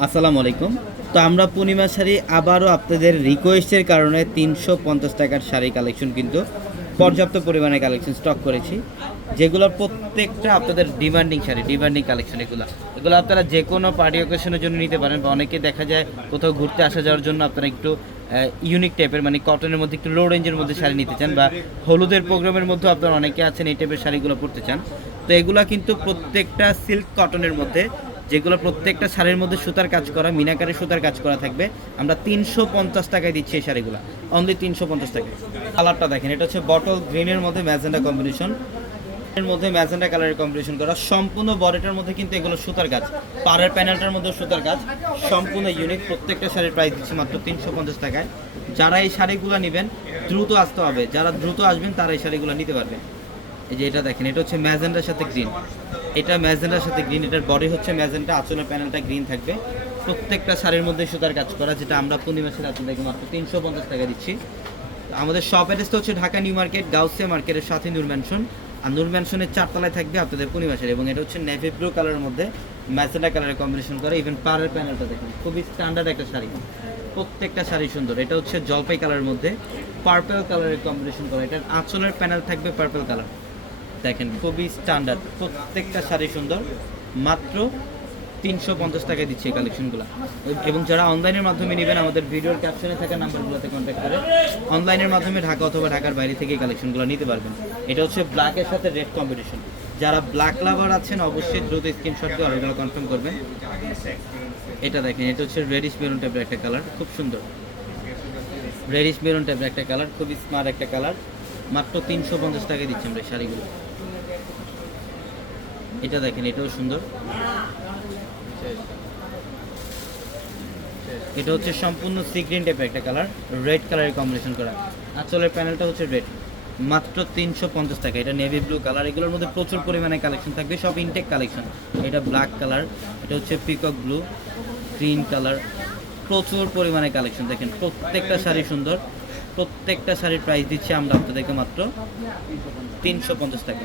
আসসালামু আলাইকুম। তো আমরা পূর্ণিমা শাড়ি আবারও আপনাদের রিকোয়েস্টের কারণে তিনশো পঞ্চাশ টাকার শাড়ি কালেকশন কিন্তু পর্যাপ্ত পরিমাণে কালেকশন স্টক করেছি। যেগুলো প্রত্যেকটা আপনাদের ডিমান্ডিং শাড়ি ডিমান্ডিং কালেকশন এগুলো। এগুলো আপনারা যে কোনো পার্টি অকেশনের জন্য নিতে পারেন বা অনেকে দেখা যায় কোথাও ঘুরতে আসা যাওয়ার জন্য আপনারা একটু ইউনিক টাইপের মানে কটনের মধ্যে একটু লো রেঞ্জের মধ্যে শাড়ি নিতে চান বা হলুদের প্রোগ্রামের মধ্যে আপনারা অনেকে আছেন এই টাইপের শাড়িগুলো পরতে চান। তো এগুলা কিন্তু প্রত্যেকটা সিল্ক কটনের মধ্যে যেগুলো প্রত্যেকটা শাড়ির মধ্যে সুতার কাজ করা, মিনাকারের সুতার কাজ করা থাকবে। আমরা তিনশো পঞ্চাশ টাকায় দিচ্ছি এই শাড়িগুলো। অনলি তিনশো পঞ্চাশ টাকায়। কালারটা দেখেন, এটা হচ্ছে বটল গ্রিনের মধ্যে ম্যাজেন্ডা কম্বিনেশন এর মধ্যে ম্যাজেন্ডা কালারের কম্বিনেশন করা। সম্পূর্ণ বডিটার মধ্যে কিন্তু এগুলো সুতার কাজ। পাড়ের প্যানেলটার মধ্যে সুতার কাজ। সম্পূর্ণ ইউনিক প্রত্যেকটা শাড়ির প্রাইস দিচ্ছি মাত্র তিনশো পঞ্চাশ টাকায়। যারা এই শাড়িগুলো নেবেন, দ্রুত আসতে হবে। যারা দ্রুত আসবেন, তারা এই শাড়িগুলো নিতে পারবেন। এই যে এটা দেখেন, এটা হচ্ছে ম্যাজেন্ডার সাথে গ্রিন এটা ম্যাজেন্ডার সাথে গ্রিন এটার বডি হচ্ছে ম্যাজেন্টা আঁচলের প্যানেলটা গ্রিন থাকবে। প্রত্যেকটা শাড়ির মধ্যে সুতার কাজ করা, যেটা আমরা পূর্ণিমাসের আপনাদেরকে মাত্র তিনশো পঞ্চাশ টাকা দিচ্ছি। আমাদের শপ অ্যাড্রেসটা হচ্ছে ঢাকা নিউ মার্কেট, গাউসিয়া মার্কেটের সাথে নূর ম্যানশন আর নূর ম্যানশনের চারতলায় থাকবে আপনাদের পূর্ণিমাসের এবং এটা হচ্ছে নেভি ব্লু কালারের মধ্যে ম্যাজেন্ডা কালারের কম্বিনেশন করে ইভেন পাড়ের প্যানেলটা দেখুন। খুবই স্ট্যান্ডার্ড একটা শাড়ি। প্রত্যেকটা শাড়ি সুন্দর। এটা হচ্ছে জলপাই কালারের মধ্যে পার্পল কালারের কম্বিনেশন করা। এটার আঁচলের প্যানেল থাকবে পার্পল কালার দেখেন, খুবই স্ট্যান্ডার্ড প্রত্যেকটা শাড়ি সুন্দর, মাত্র তিনশো পঞ্চাশ টাকায় দিচ্ছে এই কালেকশনগুলো এবং যারা অনলাইনের মাধ্যমে নেবেন, আমাদের ভিডিওর ক্যাপশনে থাকা নাম্বারগুলোতে কন্ট্যাক্ট করে অনলাইনের মাধ্যমে ঢাকা অথবা ঢাকার বাইরে থেকে এই কালেকশনগুলো নিতে পারবেন। এটা হচ্ছে ব্ল্যাকের সাথে রেড কম্পিটিশন যারা ব্ল্যাক লাভার আছেন, অবশ্যই দ্রুত স্ক্রিনশট দিয়ে অর্ডারগুলো কনফার্ম করবেন। এটা দেখেন, এটা হচ্ছে রেডিশ মেরুন টাইপের একটা কালার খুব সুন্দর। রেডিশ মেরুন টাইপের একটা কালার খুবই স্মার্ট একটা কালার মাত্র তিনশো পঞ্চাশ টাকায় দিচ্ছি আমরা শাড়িগুলো। এটা দেখেন, এটাও সুন্দর। এটা হচ্ছে সম্পূর্ণ সি গ্রিন টাইপের একটা কালার রেড কালারের কম্বিনেশন করা। আঁচলের প্যানেলটা হচ্ছে রেড মাত্র তিনশো পঞ্চাশ টাকা। এটা নেভি ব্লু কালার এগুলোর মধ্যে প্রচুর পরিমাণে কালেকশন থাকবে, সব ইনটেক কালেকশন এটা ব্ল্যাক কালার এটা হচ্ছে পিকক ব্লু গ্রিন কালার প্রচুর পরিমাণে কালেকশন দেখেন, প্রত্যেকটা শাড়ি সুন্দর। প্রত্যেকটা শাড়ির প্রাইস দিচ্ছি আমরা আপনাদেরকে মাত্র তিনশো পঞ্চাশ টাকা।